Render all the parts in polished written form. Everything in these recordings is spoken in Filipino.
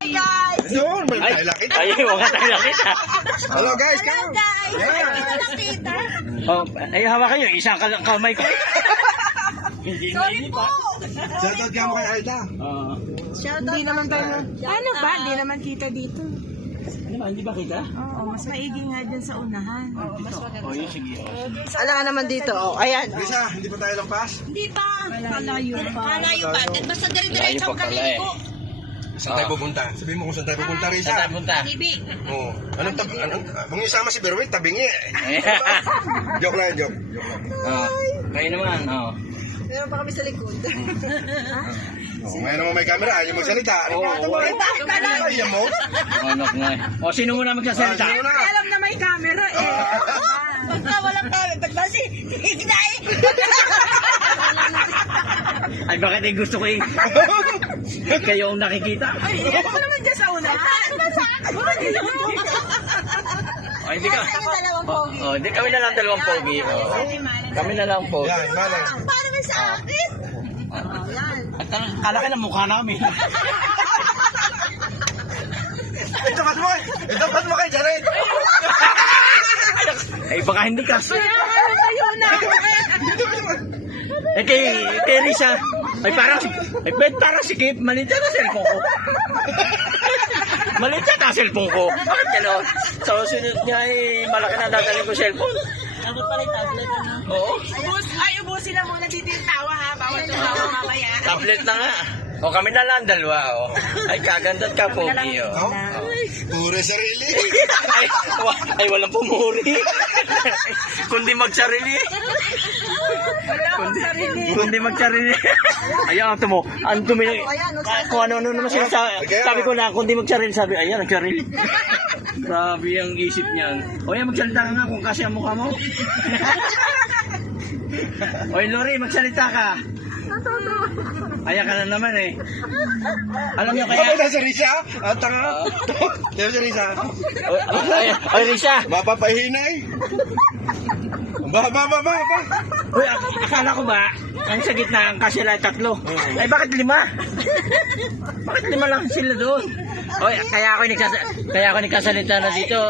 Guys! Doon, may tayo nakita. Ay, wala tayo nakita. Hello guys, Hello come. guys! Yeah. Hindi ko nakita. Oh, ay, hawa kayo. Isang kamay ko. Hindi na Sorry ini po! pa. Shoutout ka mo kay Aida. Hindi naman tayo. Ano ba? Hindi naman kita dito. Ano ba, hindi ba kita? Oo, mas maigi nga dyan sa unahan. Oo, mas maganda. Oh, yun, sige. Alam nga naman dito. Oh, ayan. Lisa, hindi pa tayo lampas? Hindi pa. Malayo pa. Malayo pa. Basta Malayo dire-diretso pa ang pala kaliliko. Saan tayo pupunta? Sabihin mo kung saan tayo pupunta, Risa. Saan tayo punta? Bibi. Oo. Kung isama si Berwin, tabingi. Joke lang, joke. Joke lang. Oh, kayo naman, oh. Meron pa kami sa likod. Ngayon naman may camera, ayaw magsalita. Oo, Ay, bakit ka lang? Ayaw mo? Anak na. O, sino muna magsasalita? Sino na? Alam na may camera eh. Basta walang camera. Ba't ba si Ignay? Ay, bakit ay gusto ko eh? Kayo ang nakikita? Ay, ako naman dyan sa unahan. Ay, hindi ka. Dalawang pogi. Oh, hindi kami na lang dalawang pogi. Oh. Kami na lang pogi. Yan, malay. Para na sa akin. Yan. At kala ka na mukha namin. Ito mo! Ito mo kay Jared! Ay, baka hindi kasi. Tayo na. Eh, kay Risa. Ay, parang si Kip. Maliit na cellphone ko. Maliit na cellphone ko. Bakit gano'n? Sa sunod niya ay malaki na dadalhin ko cellphone. Dapat pala yung tablet ano? Oo. Ay, ubusin na muna dito yung tawa ha. Bawal tumawa mamaya. Tablet na nga. O, kami na lang dalawa, o. Ay, kaganda't ka, pogi, o. Oh? Pure sarili. Ay, walang pumuri. Kundi magsarili. Kundi magsarili. Ayan, ito mo. Ang dumi. Kung ano-ano naman sila sabi ko na, kundi magsarili. Sabi, ayan, nagsarili. Grabe ang isip niyan. O yan, magsalita ka nga kung kasi ang mukha mo. Oy, Lori, magsalita ka. Ayan ka na naman eh. Alam niyo kaya... Ako na si Risa? Ang tanga. Kaya si Risa? Ay, Risha. Mapapahinay. Ba. Uy, akala ko ba, ang sa gitna, ang kasila ay 3. Ay, bakit 5? Bakit 5 lang sila doon? Uy, kaya ako nagkasalita na dito.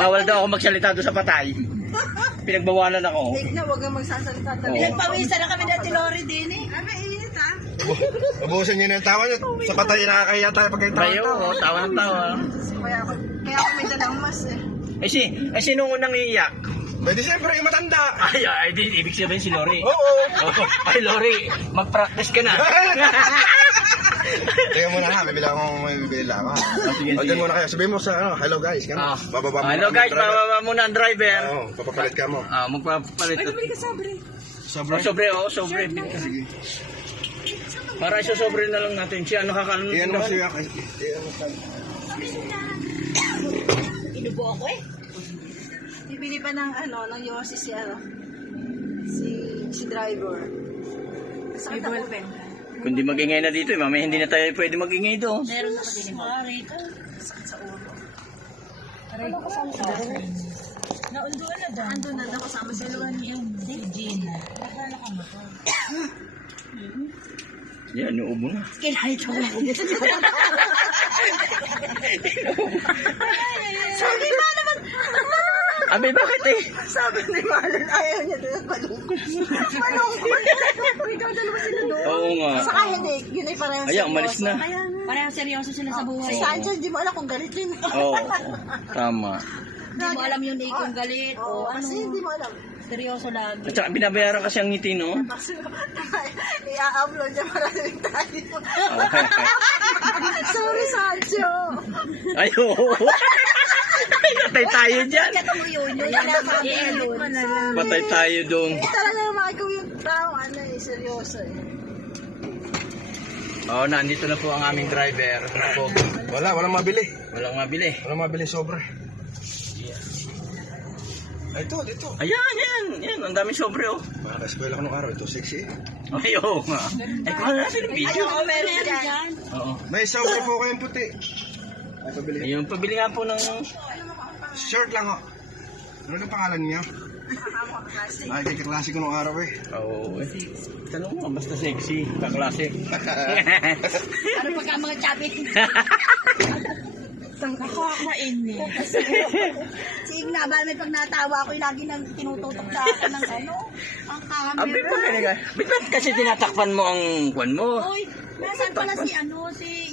Bawal daw ako magsalita doon sa patay. Pinagbawalan ako. Na, huwag kang magsasalita. Oo. Pinagpawisan na kami na Lori din eh. Ano, init ha? Ubusin niyo na yung tawa niyo. Sa patay nakakaya tayo pag kayo Tayo, oh, tawa ng tawa. Kaya ako may dalang mas eh. Sino unang iiyak? Pwede siyempre yung matanda. Ay, ibig sabihin si Lori. Oo. Ay, Lori, mag-practice ka na. Kaya muna ha, may bibili lang ako. Sige, O, dyan muna kayo. Sabihin mo sa hello guys. Bababa mo. Hello guys, bababa muna ang driver. Oo, papapalit ka mo. Magpapalit. Bili ka sabre. Sobre. Sobre. Sige. Para sobre na lang natin siya. Ano kakalan mo? Iyan mo siya. Inubo ako eh. Bibili pa ng ng Yossi si si driver. Sakit ako. Kung di magingay na dito, mamaya hindi na tayo pwede magingay doon. Meron na kasi mo. Sakit sa ulo. Aray ko kasama sa akin. Naunduan na daw. Andun na daw kasama sa luwan ni Jean. Nakala ka mo to. Yan, uubo na. Kinahit ako lang. Sabi na naman. Abi, bakit eh? Sabi ni Marlon, ayaw niya doon malungkot. Malungkot. Uy, dadalawa sila doon. Oo nga. Saka hindi, yun ay parehong Ayan, umalis na. Parehong seryoso sila sa buhay. Si Sanchez, di mo alam kung galit yun. Oo, tama. Hindi mo alam yun eh kung galit o ano. Kasi hindi mo alam. Seryoso lagi. At saka binabayaran kasi ang ngiti, no? I-upload niya para tayo. Sorry, Sancho. Ay, oo. Ay, patay tayo dyan. Patay tayo doon. Talaga naman ikaw yung tao, seryoso eh. Oo, nandito na po ang aming driver. Walang mabili. Walang mabili. Walang mabili sobre. Ay, dito. Ayan. Ang daming sobre, oh. Maka-eskwela ko nung araw. Ito, sexy. Ay, oo nga. Ay, kuha na natin ang video. Ayun, meron dyan. Oo. May sobre po kayong puti. Ay, pabili. Ayun, pabili nga po ng... Shirt lang ho. Ano na pangalan niya? Ay, kaklase ko nung araw eh. Oo. Tanong mo, basta sexy, kaklase. Ano pagka mga chubby? Nakakainit. Si Igna, ba may pag natawa ko, lagi nang tinututok sa akin ng ano, ang camera. Abi pa talaga. Ba't kasi tinatakpan mo ang kwan mo? Uy, nasaan pala si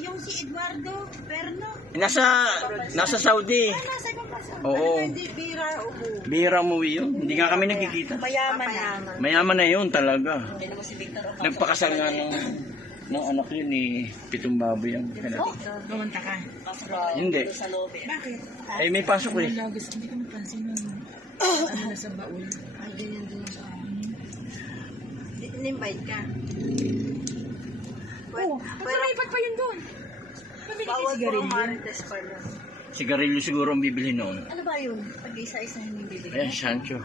yung si Eduardo Perno? Nasa Saudi. Ay, nasa ibang bansa. Oo. Ano, hindi bira, ubo. Bihira mo yun. Hindi nga kami nagkikita. Mayaman na. Mayaman na yun talaga. Hindi naman si Victor. Nagpakasal nga ng anak yun ni Pitong Baboy ang Gumunta ka. Hindi. Sa lobby. Bakit? Ay, may pasok eh. Gusto hindi ko napansin yung ano na sa baul. Ay, ganyan din sa amin. In-invite ka. Oo. Pero ipat pa yun doon. Bawal po marites pa yun. Sigarilyo siguro ang bibili noon. Ano ba yun? Pag isa-isa hindi bibigyan. Ayan, Sancho.